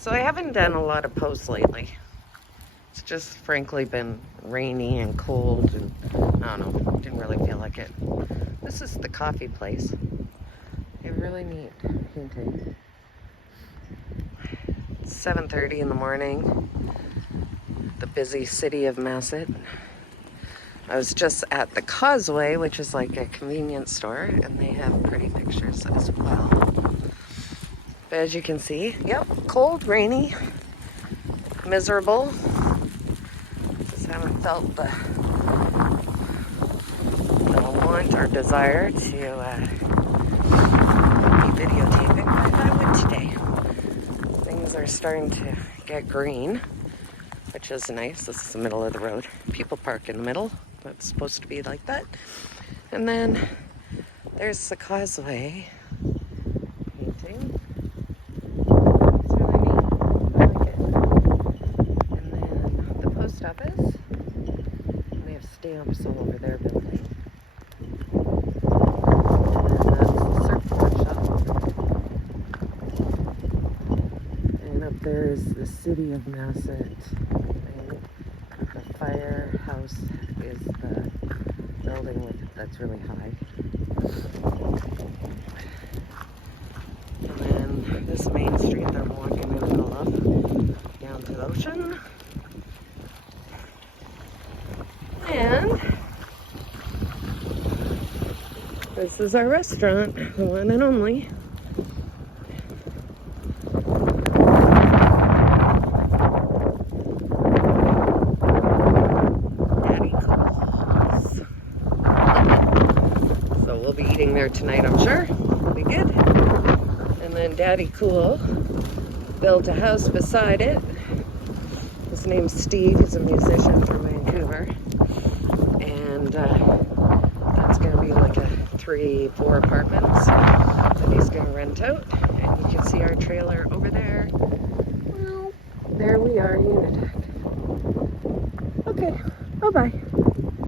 So I haven't done a lot of posts lately. It's just frankly been rainy and cold and I don't know, didn't really feel like it. This is the coffee place. They have really neat painting. It's 7:30 in the morning. The busy city of Masset. I was just at the Causeway, which is like a convenience store, and they have pretty pictures as well. But as you can see, yep, cold, rainy, miserable. Just haven't felt the want or desire to be videotaping, but I would today. Things are starting to get green, which is nice. This is the middle of the road. People park in the middle. That's supposed to be like that. And then there's the Causeway painting. It's really neat. I like it. And then the post office. And they have stamps all over their building. And then that's the surfboard shop. And up there is the city of Masset. The firehouse is the building that's really high. And then this main street that I'm walking in the middle of, down to the ocean. And this is our restaurant, the one and only. We'll be eating there tonight, I'm sure. It'll be good. And then Daddy Cool built a house beside it. His name's Steve. He's a musician from Vancouver. And that's going to be like a 3-4 apartments that he's going to rent out. And you can see our trailer over there. Well, there we are, Unitech. Okay, bye-bye.